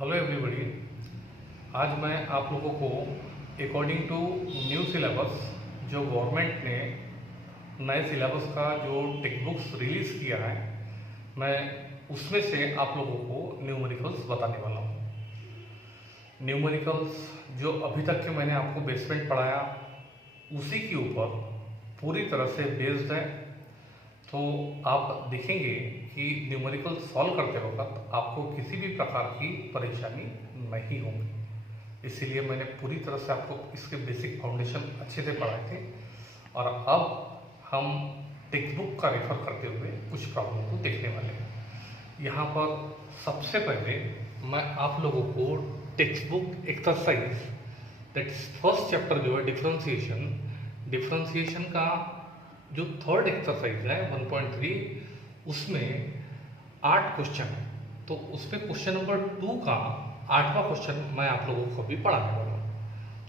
Hello everybody. आज मैं आप लोगों को अकॉर्डिंग टू न्यू सिलेबस जो गवर्नमेंट ने नए सिलेबस का जो टेक्स्ट बुक्स रिलीज़ किया है, मैं उसमें से आप लोगों को न्यूमेरिकल्स बताने वाला हूँ। न्यूमेरिकल्स जो अभी तक के मैंने आपको बेसमेंट पढ़ाया उसी के ऊपर पूरी तरह से बेस्ड है। तो आप देखेंगे कि न्यूमेरिकल सॉल्व करते वक्त आपको किसी भी प्रकार की परेशानी नहीं होगी। इसीलिए मैंने पूरी तरह से आपको इसके बेसिक फाउंडेशन अच्छे से पढ़ाए थे और अब हम टेक्स्ट बुक का रेफर करते हुए कुछ प्रॉब्लम को देखने वाले हैं। यहाँ पर सबसे पहले मैं आप लोगों को text book exercise that first chapter जो है डिफरेंशिएशन का जो थर्ड एक्सरसाइज है 1.3 उसमें 8 क्वेश्चन है। तो उसमें क्वेश्चन नंबर 2 का 8वां क्वेश्चन मैं आप लोगों को भी पढ़ाने वाला हूँ।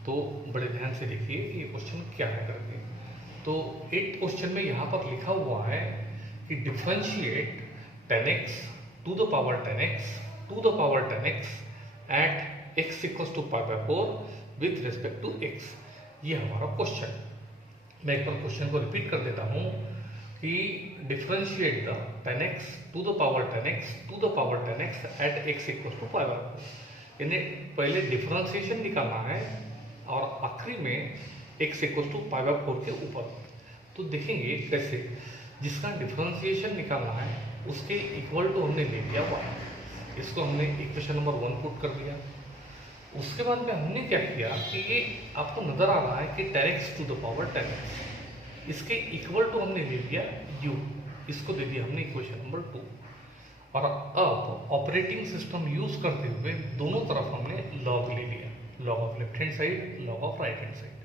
तो बड़े ध्यान से देखिए ये क्वेश्चन क्या है करके। तो 8 क्वेश्चन में यहाँ पर लिखा हुआ है कि differentiate 10x to the power 10x at x equals to π/4 with respect to x। ये हमारा क्वेश्चन। मैं एक बार क्वेश्चन को रिपीट कर देता हूँ कि differentiate the 10x to the power 10x at x equals to π/4। यानी पहले डिफरेंशिएशन निकालना है और आखिरी में x इक्वल्स टू π/4 के ऊपर। तो देखेंगे कैसे। जिसका डिफरेंशिएशन निकालना है उसके इक्वल टू हमने ले लिया y, इसको हमने इक्वेशन नंबर 1 पुट कर दिया। उसके बाद में हमने क्या किया कि ये आपको नजर आ रहा है कि 10x to the power 10x, इसके इक्वल टू हमने ले लिया u, इसको दे दिया हमने इक्वेशन नंबर 2। और अब ऑपरेटिंग सिस्टम यूज करते हुए दोनों तरफ हमने लॉग ले लिया, log of left hand side, log of right hand side.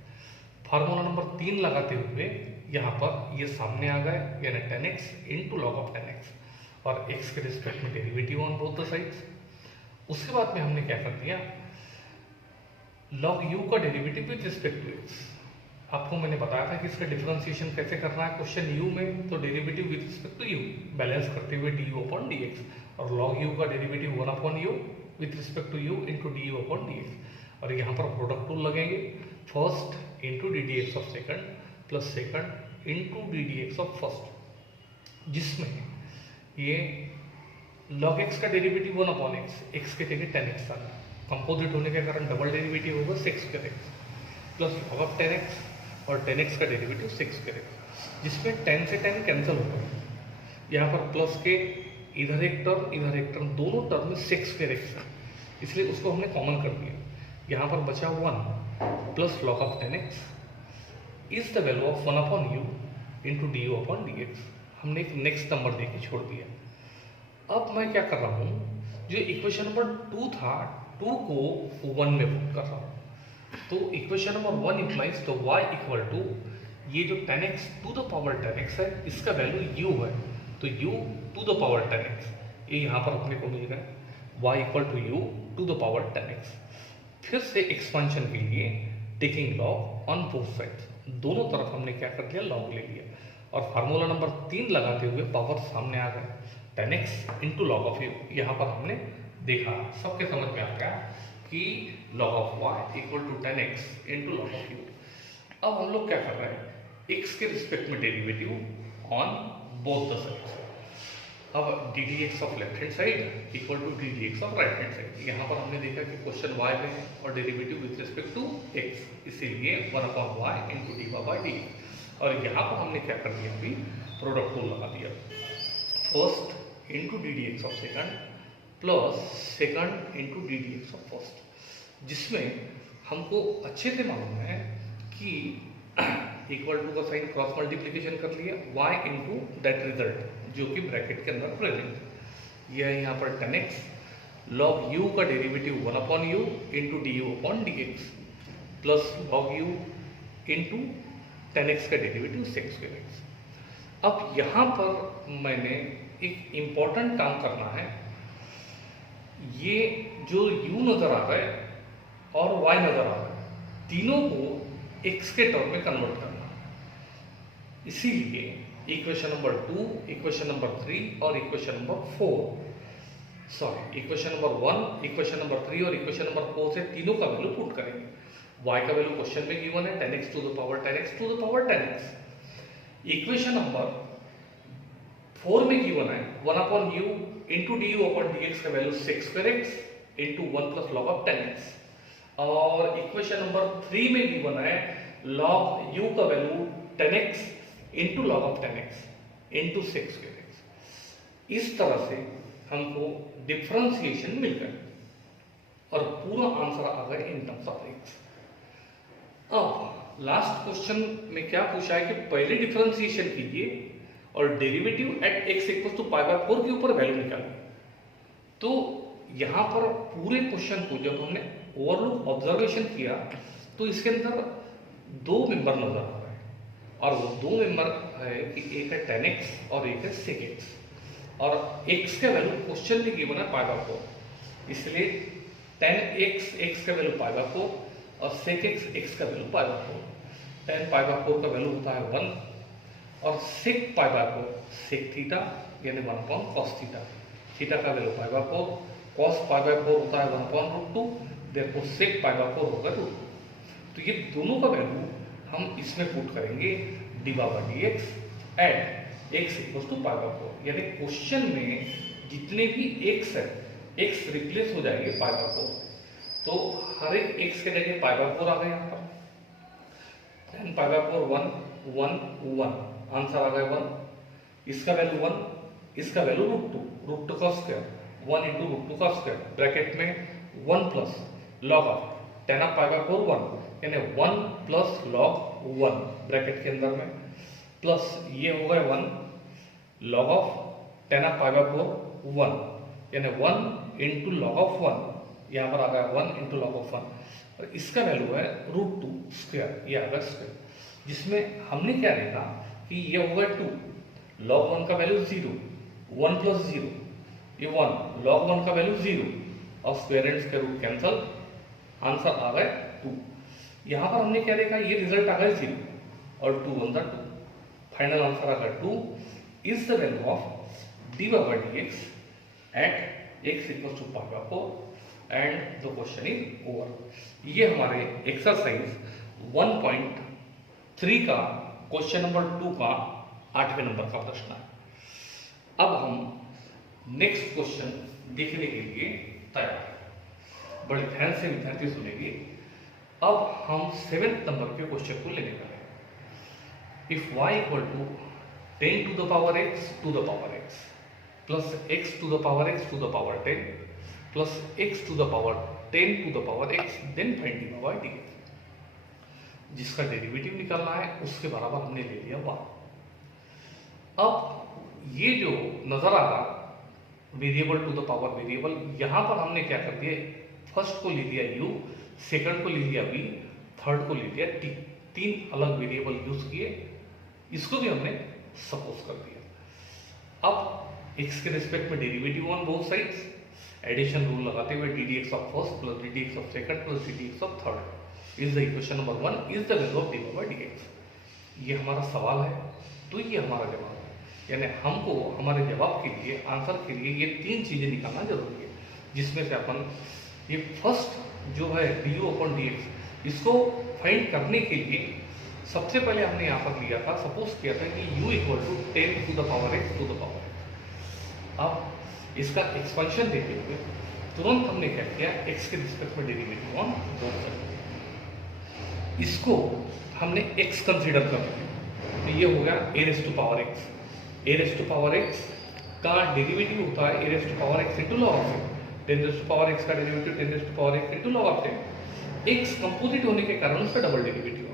Formula number 3 लगाते हुए यहाँ पर ये सामने आ गए, यानी 10x into log of 10x और x के रिस्पेक्ट में derivative on both the sides. उसके बाद में हमने क्या कर दिया, लॉग u का derivative with respect to x। आपको मैंने बताया था कि इसका डिफरेंशिएशन कैसे करना है क्वेश्चन u में। तो derivative with respect to u balance करते हुए du अपॉन dx, और log u का derivative 1 upon u with respect to u into du upon dx। और यहाँ पर प्रोडक्ट रूल लगेंगे, first into d d x of second plus second into d d x of first, जिसमें ये log x का derivative 1 upon x के जगह 10x आ रहा है। कंपोजिट होने के कारण डबल डेरिवेटिव होगा 6x plus log of 10x और 10x का डेरिवेटिव 6x, जिसमें 10 से 10 कैंसिल होगा। यहाँ पर प्लस के इधर एक टर्म दोनों टर्म में 6x है, इसलिए उसको हमने कॉमन कर दिया। यहाँ पर बचा 1 plus log of 10x is the value of 1 upon u into d u upon d x. हमने एक नेक्स्ट नंबर दे के छोड़ दिया। अब मैं क्या कर रहा हूँ, जो इक्वेशन नंबर 2 था 2 को 1 में पुट कर रहा हूँ। तो इक्वेशन नंबर 1 इम्प्लाइज तो y इक्वल टू ये जो 10x to the power 10x है, इसका वैल्यू u है, तो u to the power 10x ये यहाँ पर अपने को मिल गया, y equal to u to the power 10x। फिर से एक्सपेंशन के लिए taking log on both sides, दोनों तरफ हमने क्या कर लिया, लॉग ले लिया। और फार्मूला नंबर 3 लगाते हुए पावर सामने आ गया, 10x into log of u। यहाँ पर हमने देखा, सबके समझ में आ गया कि log of y equal to 10x into log of u। अब हम लोग क्या कर रहे हैं, x के रिस्पेक्ट में derivative on both the sides. अब d d x of left hand side equal to d d x of right hand side. यहाँ पर हमने देखा कि क्वेश्चन y में है और derivative with respect to x, इसीलिए 1 अपॉन y into d by d. और यहाँ पर हमने क्या कर दिया, अभी प्रोडक्ट रूल लगा दिया, first into d d x of second plus second into d d x of first, जिसमें हमको अच्छे से मालूम है कि इक्वल टू का साइन क्रॉस मल्टीप्लीकेशन कर लिया, y इंटू दैट रिजल्ट जो कि ब्रैकेट के अंदर प्रेजेंट। यह है यहाँ पर 10x log u का derivative 1 upon u into d u upon d x plus log u into 10x का डेरिवेटिव 6x। अब यहाँ पर मैंने एक इम्पॉर्टेंट काम करना है, ये जो u नजर आ रहा है और y नजर आ रहा है, तीनों को x के टर्म में कन्वर्ट करना। इसीलिए इक्वेशन नंबर 2, इक्वेशन नंबर 3 और equation number 4 sorry, equation number 1, equation number 3 और इक्वेशन नंबर 4 से तीनों का वैल्यू पुट करेंगे। y का वैल्यू क्वेश्चन में गिवन है 10x to the power 10x to the power 10x। Equation number 4 में गिवन है 1 upon u into d u upon d x का value 6 square x into 1 plus log of 10x। और equation number 3 में given है log u का value 10x into log of 10x into 6 square x. इस तरह से हमको डिफरेंशिएशन मिल गए और पूरा आंसर आ गया इन टर्म्स ऑफ एक्स। अब लास्ट क्वेश्चन में क्या पूछा है कि पहले डिफरेंशिएशन कीजिए और derivative at x equal to pi by 4 के ऊपर वैल्यू निकालिए। तो यहाँ पर पूरे क्वेश्चन को जब हमने ओवरलुक ऑब्जर्वेशन किया तो इसके अंदर दो मेंबर नजर आ रहे हैं और वो दो मेंबर है कि एक है 10x और एक है sec x। और x का वैल्यू क्वेश्चन में गिवन है पाई बाय 4, इसलिए 10x x का वैल्यू पाई बाय 4 और sec x x का value pi by 4। 10 pi by 4 का वैल्यू होता है 1 और sec pi by 4 sec theta यानी 1 अपॉन cos थीटा। थीटा का value pi by 4, cos pi by 4 होता है 1 अपॉन √2, देखो sec पाई बाय 4 होगा √2। तो ये दोनों का वैल्यू हम इसमें पुट करेंगे d by d x at x equal to pi by 4। यानी क्वेश्चन में जितने भी एक्स है एक्स रिप्लेस हो जाएंगे पाई बाय 4। तो हर एक एक्स के जगह पाई बाय 4 आ गए यहाँ पर। 10 पाई बाय 4 1 1 1 आंसर आ गया 1। इसका वैल्यू 1, इसका वैल्यू √2 का स्क्वायर 1 इंटू √2 का स्क्वायर ब्रैकेट में 1 plus log of 10 pi by 4 1 यानी 1 प्लस लॉग 1 ब्रैकेट के अंदर में प्लस ये हो गया 1 लॉग ऑफ 10 पाई बाय 4 1 यानी 1 इंटू लॉग ऑफ 1, यहाँ पर आ गया 1 इंटू लॉग ऑफ 1 और इसका वैल्यू है √2 स्क्वायर, ये आ गया स्क्वायर। जिसमें हमने क्या देखा कि ये हो गया 2 लॉग 1 का वैल्यू 0 1 प्लस 0 ये 1 लॉग 1 का वैल्यू 0 और square and square root cancel, answer आ गया 2। यहाँ पर हमने क्या देखा, ये रिजल्ट आ गया 0 और 2 1 2, फाइनल आंसर आ गया 2 is the value of d by d x at x equal to pi by 4 and the question is over. ये हमारे एक्सरसाइज 1.3 का क्वेश्चन नंबर 2 का 8वें नंबर का प्रश्न है। अब हम नेक्स्ट क्वेश्चन देखने के लिए तैयार। बड़े ध्यान से विद्यार्थी सुनेंगे। अब हम 7वें नंबर के क्वेश्चन को लेने वाले हैं। If y equal to 10 to the power x to the power x plus x to the power x to the power 10 plus x to the power 10 to the power x then find d by d x. जिसका derivative निकालना है उसके बराबर हमने ले लिया y। अब ये जो नजर आ रहा variable to the power variable, यहां पर हमने क्या कर दिया, फर्स्ट को ले लिया u, सेकंड को ले लिया v, थर्ड को ले लिया t। 3 अलग वेरिएबल यूज किए, इसको भी हमने सपोज कर दिया। अब x के रिस्पेक्ट में derivative on both sides, addition rule लगाते हुए d d x of first plus d d x of second plus d d x of third is the equation number 1 is the value of d by d x. ये हमारा सवाल है तो ये हमारा जवाब है, यानी हमको हमारे जवाब के लिए, आंसर के लिए ये 3 चीजें निकालना जरूरी है। जिसमें से अपन ये फर्स्ट जो है D u upon d x, इसको फाइंड करने के लिए सबसे पहले हमने यहाँ पर लिया था, सपोज किया था कि u equal to 10 to the power x to the power x। अब इसका एक्सपेंशन देते हुए तुरंत हमने क्या किया, x के रिस्पेक्ट में डेरिवेटिव ऑन बोथ साइड, इसको हमने x कंसीडर कर लिया। तो ये हो गया a raise to power x। a raise to power x का डेरिवेटिव होता है a raise to power x into log of 10 raise to power x का derivative 10 raise to power x into log of 10। x composite होने के कारण उसका double derivative होगा।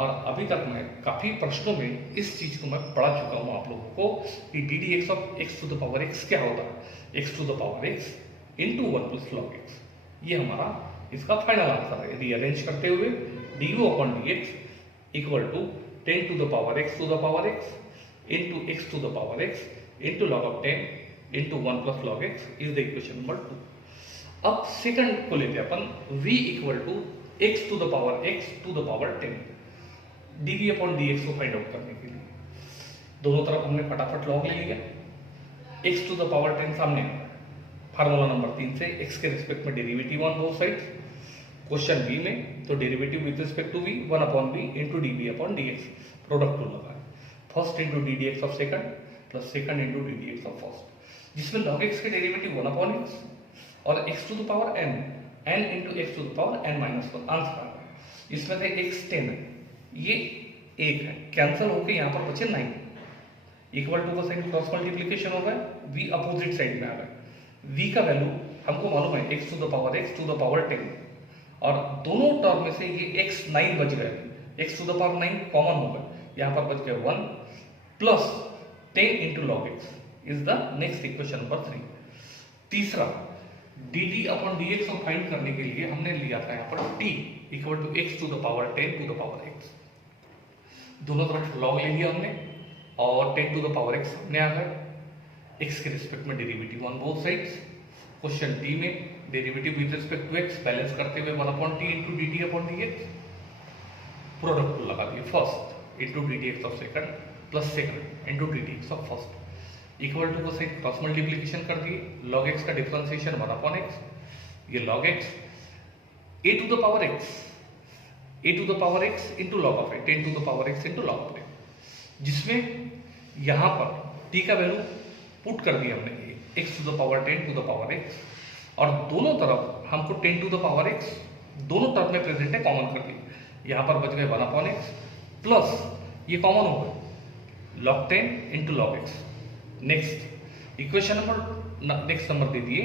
और अभी तक मैं काफ़ी प्रश्नों में इस चीज़ को मैं पढ़ा चुका हूँ आप लोगों को कि d d x of x to the power x क्या होता है, x to the power x into 1 plus log x. ये हमारा इसका फाइनल आंसर है। यदि अरेंज करते हुए d u upon d x equal to 10 to the power x to the power x into x to the power x into log of 10 into 1 plus log x is the equation number 2। अब second को लेते हैं अपन v equal to x to the power x to the power 10 d v upon d x को find out करने के लिए दोनों तरफ हमने फटाफट लॉग ले लिया। एक्स टू द पावर 10 सामने, फार्मूला नंबर 3 से x के रिस्पेक्ट में derivative on both sides. Question B में तो derivative with respect to v 1/v into d b upon d x, product टू लगा है, first into d d x of second plus second into d d x of first, जिसमें log x के derivative 1/x और x to the power n into x to the power n minus 1 answer आ गया। इसमें से x 10 है, ये 1 है, कैंसिल होकर यहाँ पर बचे 9, इक्वल टू का साइन क्रॉस मल्टीप्लीकेशन हो गया, v अपोजिट साइड में आ गया। v का वैल्यू हमको मालूम है x टू द पावर 10, और दोनों टर्म में से ये x 9 बच गए, x to the power 9 common हो गया, यहाँ पर बच गया 1 plus 10 into log x is the next equation number 3। तीसरा dt अपॉन dx को फाइंड करने के लिए हमने लिया था यहाँ पर t equal to x to the power 10 to the power x, दोनों तरफ log ले लिया हमने और 10 टू द पावर x हमने आ गया, x के रिस्पेक्ट में derivative on both sides. Question d में derivative with respect to x balance करते हुए 1/t into d t upon d x, product को लगा दिए, first into d d x of second plus second into d d x of first, equal to को side cross multiplication कर दिए, log x का differentiation 1/x, ये log x a to the power x into log of a, 10 to the power x into log of a, जिसमें यहाँ पर t का value put कर दिया हमने x to the power 10 to the power x, और दोनों तरफ हमको 10 टू द पावर x दोनों टर्म में प्रेजेंट है, कॉमन कर दिया, यहाँ पर बच गए 1/x प्लस ये कॉमन होगा log 10 into log x. Next equation number दे दिए,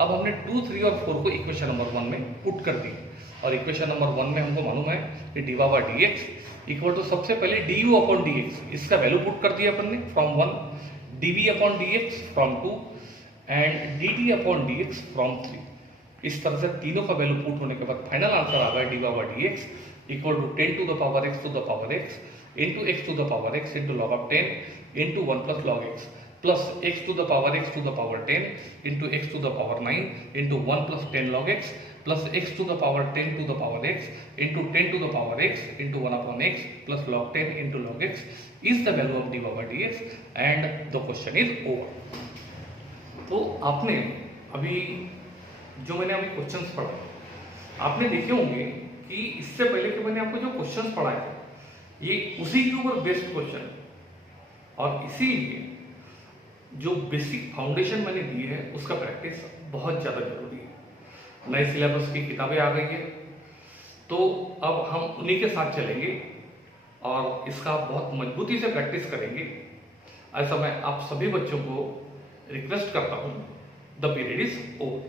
अब हमने 2, 3 और 4 को इक्वेशन नंबर 1 में पुट कर दिए, और इक्वेशन नंबर 1 में हमको मालूम है कि d by d x equal to सबसे पहले d u upon d x, इसका वैल्यू पुट कर दिया अपन ने from 1, d v upon d x from 2 and d t upon d x from 3। इस तरह से तीनों का वैल्यू पुट होने के बाद फाइनल आंसर आ गया d by d x equal to 10 to the power x to the power x into x to the power x into log of 10 into 1 plus log x plus x to the power x to the power 10 into x to the power 9 into 1 plus 10 log x plus x to the power 10 to the power x into 10 to the power x into 1 upon x plus log 10 into log x is the value of D by dx and the question is over. तो आपने अभी जो मैंने अभी questions पढ़ा आपने देखे होंगे कि इससे पहले कि मैंने आपको जो क्वेश्चंस पढ़ाए ये उसी के ऊपर बेस्ड क्वेश्चन, और इसीलिए जो बेसिक फाउंडेशन मैंने दी है उसका प्रैक्टिस बहुत ज़्यादा जरूरी है। नए सिलेबस की किताबें आ गई है, तो अब हम उन्हीं के साथ चलेंगे और इसका बहुत मजबूती से प्रैक्टिस करेंगे। ऐसा मैं आप सभी बच्चों को रिक्वेस्ट करता हूँ। The period is over.